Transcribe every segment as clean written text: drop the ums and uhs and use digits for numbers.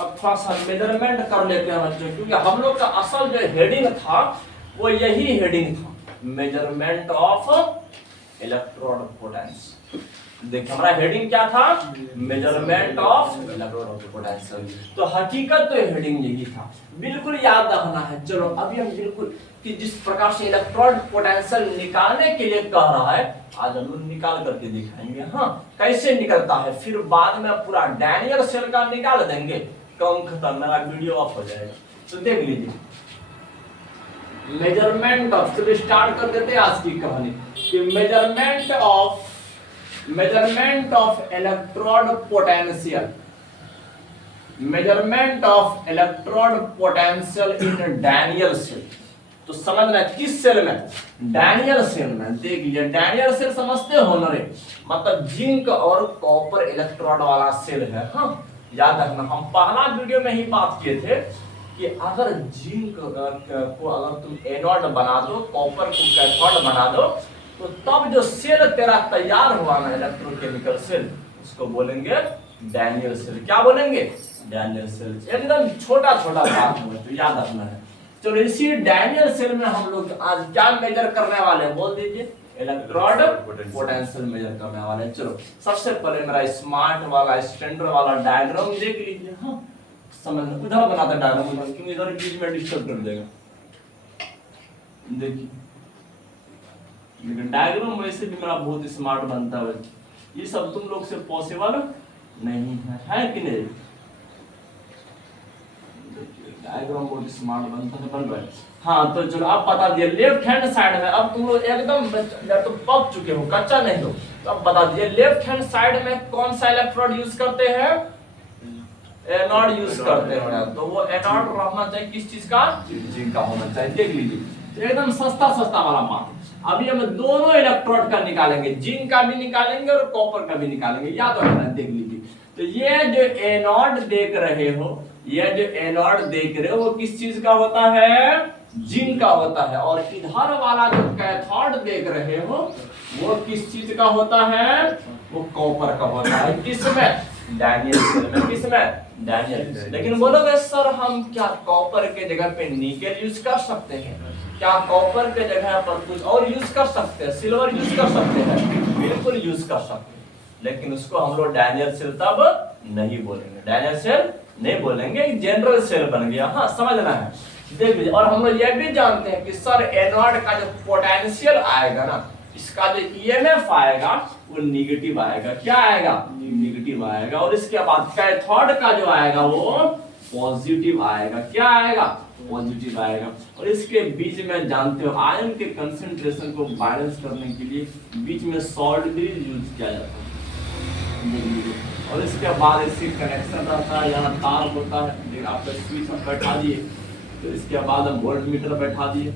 अब थोड़ा सा मेजरमेंट कर लेते हैं बच्चों, क्योंकि हम लोग का असल जो हेडिंग था वो यही हेडिंग था, मेजरमेंट ऑफ इलेक्ट्रोड पोटेंशियल। देखिए हमारा हेडिंग क्या था, मेजरमेंट ऑफ इलेक्ट्रोड पोटेंशियल। तो हकीकत तो हेडिंग यही था, बिल्कुल याद रखना है। चलो अभी हम बिल्कुल कि जिस प्रकार से इलेक्ट्रोड पोटेंशियल निकालने के लिए कह रहा है, आज हम लोग निकाल करके दिखाएंगे। हाँ, कैसे निकलता है, फिर बाद में पूरा डैनियल सेल का निकाल देंगे, काम खत्म, मेरा वीडियो ऑफ हो जाएगा। तो देख लीजिए मेजरमेंट ऑफ, चलो स्टार्ट कर देते हैं आज की कहानी कि measurement of electrode potential, measurement of electrode potential in Daniell cell. तो समझना किस सेल में, डैनियल सेल में। देख लीजिए डैनियल सेल समझते हो ना रे, मतलब जिंक और कॉपर इलेक्ट्रोड वाला सेल है। हाँ याद रखना, हम पहला वीडियो में ही बात किए थे कि अगर जिंक को अगर तुम एनोड बना दो, कॉपर को कैथोड बना दो, तो तब जो सेल तेरा तैयार हुआ ना इलेक्ट्रोकेमिकल सेल, उसको बोलेंगे डैनियल सेल। क्या बोलेंगे, डैनियल सेल। एकदम छोटा छोटा बात है तो याद रखना है। चलो इसी डैनियल सेल में हम लोग आज क्या मेजर करने वाले हैं, बोल दीजिए, इलेक्ट्रोड पोटेंशियल मेजर करने वाले हैं। चलो सबसे पहले मेरा स्मार्ट वाला स्टैंडर्ड वाला डायग्राम देख लीजिए। हाँ समझ उधर बनाता डायग्राम, क्योंकि इधर बीच में डिस्टर्ब कर देगा। देखिए लेकिन डायग्राम वैसे भी मेरा बहुत स्मार्ट बनता है, ये सब तुम लोग से पॉसिबल नहीं है कि नहीं। डायग्राम बहुत स्मार्ट बनता है, बन रहा है। हाँ तो चलो आप बता दिए लेफ्ट हैंड साइड में, अब तुम लोग एकदम या तो पक चुके हो, कच्चा नहीं हो, तो अब बता दिए लेफ्ट हैंड साइड में कौन सा इलेक्ट्रोड यूज करते हैं, एनोड यूज करते हैं। तो वो एनोड रहना चाहिए किस चीज का, जिंक का होना चाहिए। देख लीजिए तो एकदम सस्ता सस्ता वाला बात। अभी हम दोनों इलेक्ट्रोड का निकालेंगे, जिंक का भी निकालेंगे और कॉपर का भी निकालेंगे, याद रखना। देख लीजिए तो ये जो एनोड देख रहे हो, ये जो एनोड देख रहे हो वो किस चीज का होता है, जिंक का होता है। और इधर वाला जो कैथोड देख रहे हो वो किस चीज का होता है, वो कॉपर का होता है। किसमें, डैनियल सेल में। किसमें, डैनियल सेल। लेकिन बोलोगे सर हम क्या कॉपर के जगह पे निकेल यूज कर सकते हैं, क्या कॉपर के जगह पर कुछ और यूज कर सकते हैं, सिल्वर यूज कर सकते हैं, बिल्कुल यूज कर सकते हैं, लेकिन उसको हम लोग डैनियल सेल तब नहीं बोलेंगे, डैनियल सेल नहीं बोलेंगे, जनरल सेल बन गया। हाँ समझना है। देख लीजिए और हम लोग ये भी जानते हैं कि सर एनोड का जो पोटेंशियल आएगा ना, इसका जो ईएमएफ आएगा वो नेगेटिव आएगा। क्या आएगा, नेगेटिव आएगा। और इसके बाद कैथोड का जो आएगा वो पॉजिटिव आएगा। क्या आएगा, पॉजिटिव आएगा। और इसके बीच में जानते हो आयन के कंसंट्रेशन को बैलेंस करने के लिए बीच में सॉल्ट भी यूज किया जाता है। और इसके बाद इससे कनेक्शन रहता है, यहाँ तार होता है, आपका स्विच बैठा दिए, तो इसके बाद हम वोल्ट मीटर बैठा दिए।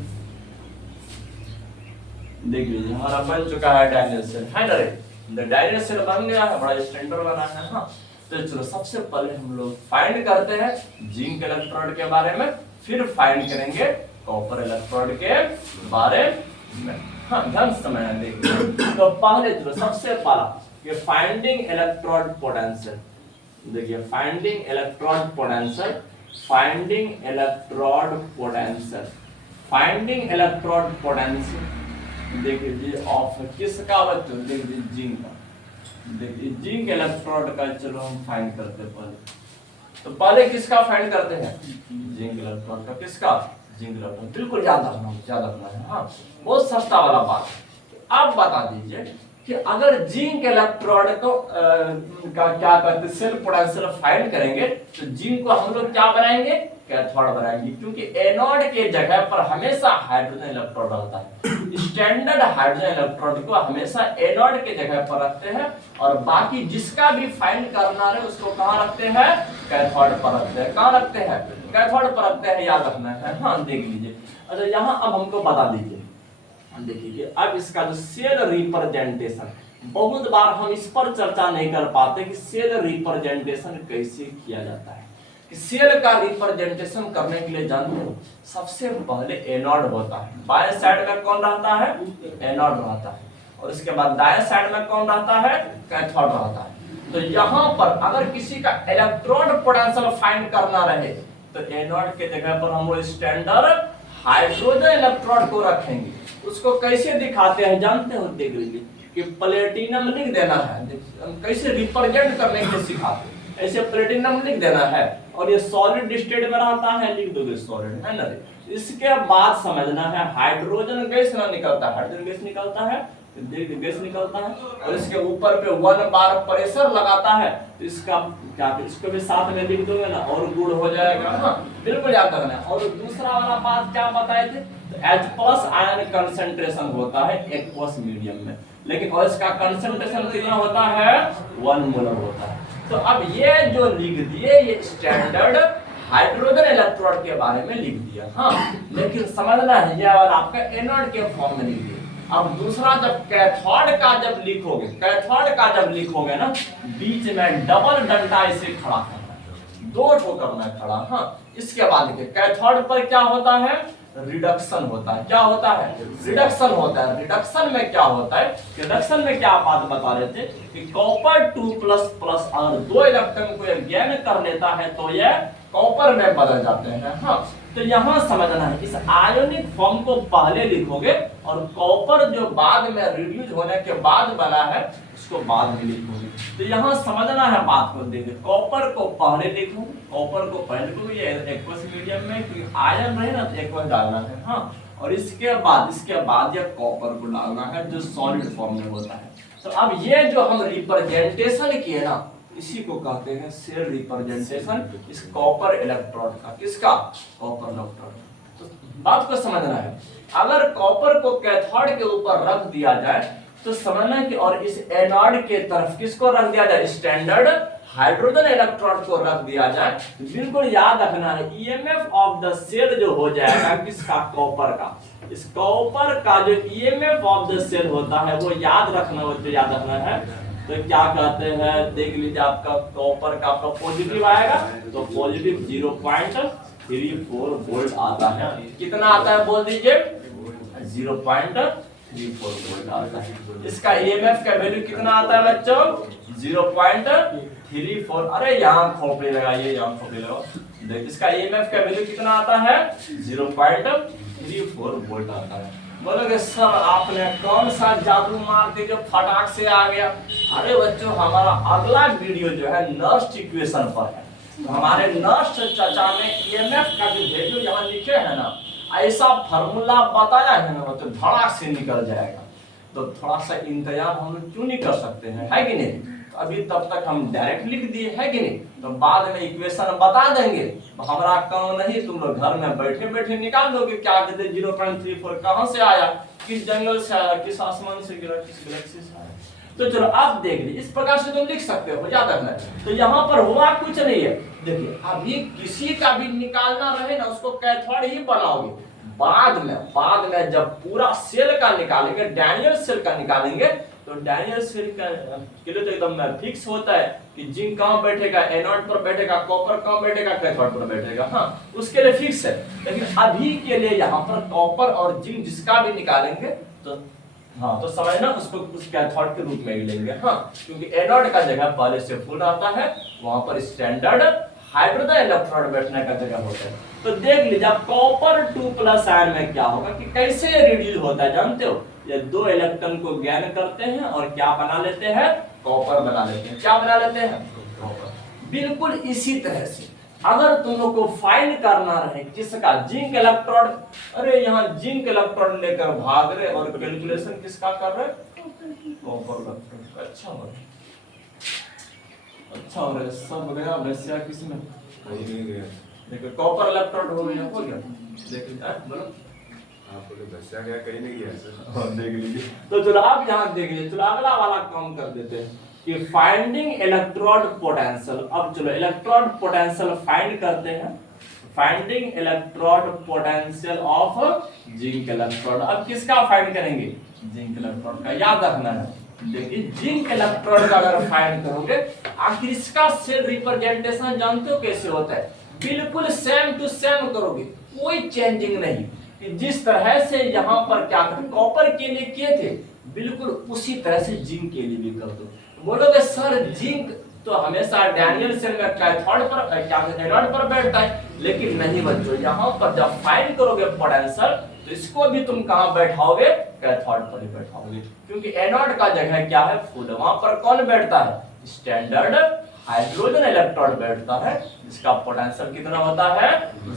देख लीजिए हमारा बन चुका है डैनियल सेल, है ना रे, डैनियल सेल बन गया है, बड़ा स्टैंडर्ड बना है। हाँ तो चलो सबसे पहले हम लोग फाइंड करते हैं जिंक इलेक्ट्रोड के बारे में, फिर फाइंड करेंगे कॉपर इलेक्ट्रोड के बारे में। हाँ ध्यान से समझना। देखिए तो पहले चलो सबसे पहला ये फाइंडिंग इलेक्ट्रोड पोटेंशियल। देखिए finding electrode potential, finding electrode potential, finding electrode potential. देखिए ऑफ किसका बच्चों, देखिए जिंक का। देखिए जिंक इलेक्ट्रोड का चलो हम फाइंड करते हैं पहले। तो पहले किसका फाइंड करते हैं, जिंक इलेक्ट्रोड का। किसका, जिंक इलेक्ट्रोड। बिल्कुल याद रखना, याद रखना है। हाँ बहुत सस्ता वाला बात। अब बता दीजिए कि अगर जिंक इलेक्ट्रोड को का क्या कहते हैं सेल पोटेंशियल फाइंड करेंगे, तो जिंक को हम लोग क्या बनाएंगे, कैथोड बनाएंगे, क्योंकि एनोड के जगह पर हमेशा हाइड्रोजन इलेक्ट्रोड रहता है। स्टैंडर्ड हाइड्रोजन इलेक्ट्रोड को हमेशा एनोड के जगह पर रखते हैं, और बाकी जिसका भी फाइंड करना है उसको कहाँ रखते हैं, कैथोड पर रखते हैं। कहाँ रखते हैं, कैथोड पर रखते हैं, याद रखना है। हाँ देख लीजिए। अच्छा यहाँ अब हमको बता दीजिए, देखिए अब इसका जो सेल रिप्रेजेंटेशन, बहुत बार हम इस पर चर्चा नहीं कर पाते कि सेल रिप्रेजेंटेशन कैसे किया जाता है। कि सेल का रिप्रेजेंटेशन करने के लिए जानते हो सबसे पहले एनोड होता है, बाएं साइड में कौन रहता है, एनोड रहता है, और इसके बाद दाएं साइड में कौन रहता है, कैथोड रहता है। तो यहाँ पर अगर किसी का इलेक्ट्रोड पोटेंशियल फाइंड करना रहे तो एनोड के जगह पर हम वो स्टैंडर्ड हाइड्रोजन इलेक्ट्रोड को रखेंगे। उसको कैसे दिखाते हैं जानते हो, देख लीजिए कि प्लेटिनम लिख देना है, कैसे रिप्रेजेंट करने के सिखाते हैं। ऐसे प्लेटिनम लिख देना है और ये सॉलिड स्टेट में रहता है, लिख दोगे सॉलिड, है ना। इसके बाद समझना है हाइड्रोजन गैस ना निकलता है, हाइड्रोजन गैस निकलता है, गैस निकलता है और इसके ऊपर पे 1 बार प्रेशर लगाता है तो इसका क्या, इसको भी साथ में लिख दोगे ना और गुण हो जाएगा। हाँ बिल्कुल याद रखना है। और दूसरा वाला बात क्या बताए थे, तो H+ आयन कंसंट्रेशन होता है एक्वस मीडियम में, लेकिन और इसका कंसंट्रेशन कितना होता है 1 मोलर होता है। तो अब ये जो लिख दिए ये स्टैंडर्ड हाइड्रोजन इलेक्ट्रोड के बारे में लिख दिया। हाँ लेकिन समझना है ये वाला आपका एनोड के फॉर्म में लिख दिया। अब दूसरा जब कैथोड का जब लिखोगे, कैथोड का जब लिखोगे ना बीच में डबल डंडा इसे खड़ा करना है, 2 ठो करना है खड़ा। हाँ इसके बाद देखिए कैथोड पर क्या होता है, रिडक्शन होता है। क्या होता है, रिडक्शन होता है। रिडक्शन में क्या होता है, रिडक्शन में क्या बात बता रहे थे कि कॉपर 2++ और 2 इलेक्ट्रॉन को गेन कर लेता है तो ये कॉपर में बदल जाते हैं। हाँ तो यहाँ समझना है इस आयोनिक फॉर्म को पहले लिखोगे और कॉपर जो बाद में रिड्यूस होने के बाद बना है उसको बाद में लिखोगे। तो यहाँ समझना है बात को, देखिए कॉपर को पहले लिखो, कॉपर को पहले लिखोगे ये एक्वस मीडियम में क्योंकि आयन रहे ना तो एक्वस डालना है। हाँ और इसके बाद ये कॉपर को डालना है जो सॉलिड फॉर्म में होता है। तो अब ये जो हम रिप्रेजेंटेशन किए ना इसी को कहते हैं सेल रिप्रेजेंटेशन इस कॉपर इलेक्ट्रोड का। किसका, कॉपर इलेक्ट्रोड। तो बात को समझना है, अगर कॉपर को कैथोड के ऊपर रख दिया जाए तो समझना है कि और इस एनोड के तरफ किसको रख दिया जाए, स्टैंडर्ड हाइड्रोजन इलेक्ट्रोड को रख दिया जाए। बिल्कुल याद रखना है ईएमएफ ऑफ द सेल जो हो जाएगा किसका, कॉपर का। इस कॉपर का जो ईएमएफ ऑफ द सेल होता है वो याद रखना है। तो क्या कहते हैं देख लीजिए, आपका कॉपर का आपका पॉजिटिव आएगा तो पॉजिटिव 0.34 वोल्ट आता है। कितना आता है बोल दीजिए, 0.34 वोल्ट आता है। इसका ईएमएफ का वैल्यू कितना आता है बच्चों, 0.34। अरे यहाँ खोपड़ी लगाइए, यहाँ खोपड़ी लगाओ। देखिए इसका ईएमएफ का वैल्यू कितना आता है, 0.34 वोल्ट आता है। बोलोगे सर आपने कौन सा जादू मार के जो फटाक से आ गया। अरे बच्चों हमारा अगला वीडियो जो है नर्स्ट इक्वेशन पर है। तो हमारे नर्स्ट चर्चा में ईएमएफ का जो वैल्यू यहाँ लिखे है ना, ऐसा फार्मूला बताया है ना तो धड़ाक से निकल जाएगा। तो थोड़ा सा इंतजार हम लोग क्यों नहीं कर सकते हैं, है कि नहीं। तो अभी तब तक हम डायरेक्ट लिख दिए, है कि नहीं। तो बाद में इक्वेशन बता देंगे, हमारा काम नहीं, तुम लोग घर में बैठे बैठे निकाल दोगे क्या कहते 0.34 कहां से आया, किस जंगल से आया, किस आसमान से गिरा, किस गैलेक्सी से आया। तो चलो आप देख लीजिए, इस प्रकार से तुम लिख सकते हो, याद रखना है। तो यहाँ पर हुआ कुछ नहीं है। देखिए अभी किसी का भी निकालना रहे ना उसको कैथोड ही बनाओगे। बाद में जब पूरा सेल का निकालेंगे, डैनियल सेल का निकालेंगे, तो डैनियल सेल का के लिए तो एकदम फिक्स होता है कि जिंक कहाँ बैठेगा, एनोड पर बैठेगा, कॉपर कहाँ बैठेगा, कैथोड पर बैठेगा। हाँ उसके लिए फिक्स है। लेकिन अभी के लिए यहाँ पर कॉपर और जिंक जिसका भी निकालेंगे तो हाँ तो समझना उसको उस कैथोड के रूप में ही लेंगे। हाँ क्योंकि एनोड का जगह पहले से फुल आता है, वहां पर स्टैंडर्ड हाइड्रोजन इलेक्ट्रोड बैठने का जगह होता है। तो देख लीजिए कॉपर 2+ आयन में क्या होगा कि कैसे रिड्यूस होता है जानते हो, ये 2 इलेक्ट्रॉन को गेन करते हैं और क्या बना लेते हैं, कॉपर बना लेते हैं। क्या बना लेते हैं, कॉपर। बिल्कुल इसी तरह से अगर तुम लोग को फाइंड करना रहे किसका, जिंक इलेक्ट्रोड, अरे यहाँ जिंक इलेक्ट्रोड लेकर भाग रहे और कैलकुलेशन किसका कर रहे, कॉपर इलेक्ट्रोड। अच्छा हो रहा है, सब गया वैसे किसमें कहीं नहीं गया। देखो कॉपर इलेक्ट्रोड हो गया, देखिए बोलो आपको तो दस्या गया, कहीं नहीं गया सर। और देख लीजिए। तो चलो आप यहाँ देख लीजिए, चलो अगला वाला काम कर देते हैं कि फाइंडिंग इलेक्ट्रोड पोटेंशियल। अब चलो इलेक्ट्रोड पोटेंशियल फाइंड करते हैं, finding electrode potential of zinc electrode. अब किसका फाइंड करेंगे, जिंक इलेक्ट्रोड का। याद रखना है देखिए जिंक इलेक्ट्रोड का अगर फाइंड करोगे, आखिर इसका सेल रिप्रेजेंटेशन जानते हो कैसे होता है, बिल्कुल सेम टू सेम करोगे, कोई चेंजिंग नहीं। कि जिस तरह से यहाँ पर क्या कर कॉपर के लिए किए थे बिल्कुल उसी तरह से जिंक के लिए भी कर दो। बोलोगे सर जिंक तो हमेशा डैनियल सेल में कैथोड पर क्या एनोड पर बैठता है। लेकिन नहीं बच्चों, यहाँ पर जब फाइंड करोगे पोटेंशियल तो इसको भी तुम कहाँ बैठाओगे, कैथोड पर ही बैठाओगे, क्योंकि एनोड का जगह क्या है, फुल। वहां पर कौन बैठता है, स्टैंडर्ड हाइड्रोजन इलेक्ट्रोड बैठता है, जिसका पोटेंशियल कितना होता है,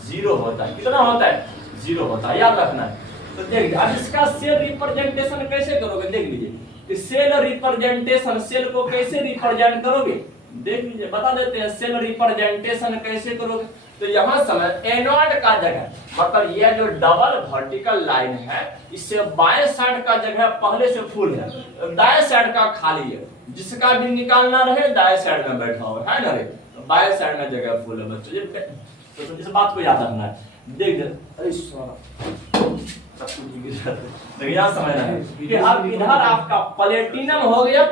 0 होता है। कितना होता है, 0 होता है, याद रखना है। तो देख लीजिए अब इसका सेल रिप्रेजेंटेशन कैसे करोगे, देख लीजिए सेल रिप्रेजेंटेशन, सेल को कैसे रिप्रेजेंट करोगे, देख लीजिए बता देते हैं सेल रिप्रेजेंटेशन कैसे करोगे। तो यहाँ समय एनोड का जगह, मतलब ये जो डबल वर्टिकल लाइन है, इससे बाएं साइड का जगह पहले से फुल है, दाएं साइड का खाली है, जिसका भी निकालना रहे दाएं साइड में बैठा हुआ है ना रे, बाएं साइड में जगह फुल है बच्चों। ये तो इस बात को याद रखना है। देख अरे यहाँ समझना है कि अब इधर आपका प्लेटिनम हो गया,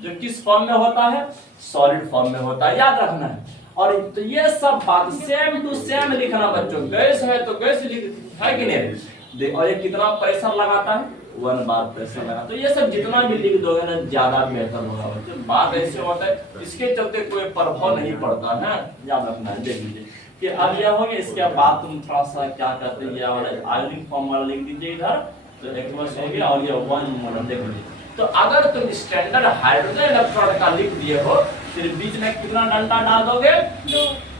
जो किस फॉर्म में होता है, सॉलिड फॉर्म में होता है, याद रखना है। और तो ये सब बात सेम टू सेम लिखना बच्चों, गैस है तो गैस लिख है कि नहीं। और ये कितना प्रेशर लगाता है, 1 बार प्रेशर लगा, तो ये सब जितना भी लिख दोगे ना ज्यादा बेहतर होगा बच्चों। बात ऐसे होता है, इसके चलते कोई प्रभाव नहीं पड़ता है, याद रखना है। देख लीजिए कि अब यह हो गया, इसके बाद तुम थोड़ा सा क्या करते हैं, ये वाला आयोनिक फॉर्म वाला लिख दीजिए इधर, तो एक्वस हो गया। और ये 1 मोल देख लीजिए। तो अगर तुम स्टैंडर्ड हाइड्रोजन इलेक्ट्रोड का लिख दिए हो, फिर बीच में कितना डंडा डाल दोगे,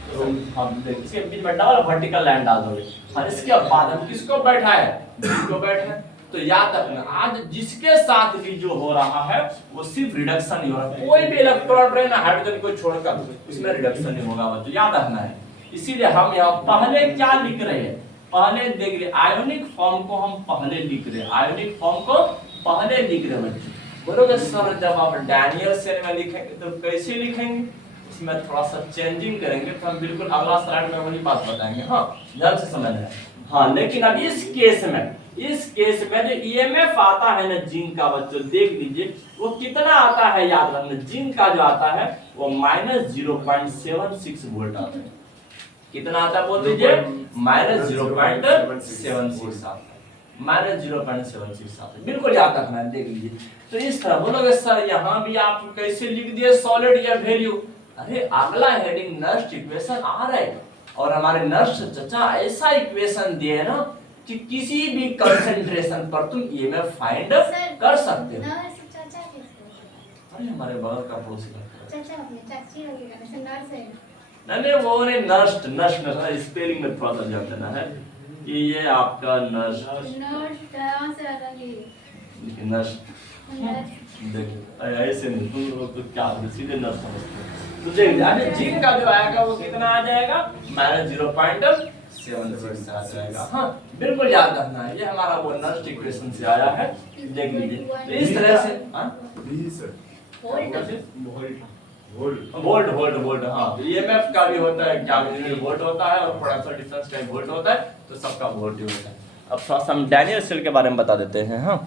तो हम इसके बीच में डबल वर्टिकल लाइन डाल दोगे। और इसके बाद हम किसको बैठाए, जिसको बैठाए। तो याद रखना आज जिसके साथ भी जो हो रहा है वो सिर्फ रिडक्शन ही हो रहा है, कोई भी इलेक्ट्रॉन रहे ना हाइड्रोजन को छोड़कर उसमें रिडक्शन नहीं होगा बच्चों, याद रखना है। इसीलिए हम यहाँ पहले क्या लिख रहे हैं, पहले देख रहे आयोनिक फॉर्म को हम पहले लिख रहे हैं, आयोनिक फॉर्म को पहले लिख रहे हैं बच्चों। बोलोगे सर जब आप डैनियल सेल में लिखेंगे तो कैसे लिखेंगे, इसमें थोड़ा सा चेंजिंग करेंगे, तो हम बिल्कुल अगला स्लाइड में वही बात बताएंगे। हाँ ध्यान से समझना। हाँ लेकिन अब इस केस में जो ईएमएफ आता है ना जिंक का बच्चों, देख लीजिए वो कितना आता है, याद रखना जिंक का जो आता है वो -0.76 वोल्ट आता है। कितना आता है बोल दीजिए, -0.76 आता है, -0.76 आता है, बिल्कुल याद रखना है। देख लीजिए तो इस तरह बोलोगे सर यहाँ भी आप कैसे लिख दिए सॉलिड या वैल्यू। अरे अगला हेडिंग नर्स्ट इक्वेशन आ रहा है, और हमारे नर्स्ट चचा ऐसा इक्वेशन दिए ना कि किसी भी कंसंट्रेशन पर तुम ईएमएफ फाइंड कर सकते हो। अरे हमारे बगल का पड़ोसी नहीं वो नहीं, नर्स्ट स्पेलिंग में थोड़ा सा ध्यान देना है कि ये आपका नर्स्ट देखिए ऐसे नहीं, तुम लोग तो क्या सीधे नर्स्ट समझते हो। तो देखिए जिंक का जो आएगा वो कितना आ जाएगा, -0.76 आ जाएगा। हाँ बिल्कुल याद रखना है, ये हमारा वो नर्स्ट इक्वेशन से आया है। देख लीजिए तो इस तरह से वोल्ट हाँ ईएमएफ का भी होता है, क्या वोल्ट होता है, और पोटेंशियल डिफरेंस का वोल्ट होता है, तो सबका वोल्ट ही होता है। अब थोड़ा सा हम डैनियल सेल के बारे में बता देते हैं। हाँ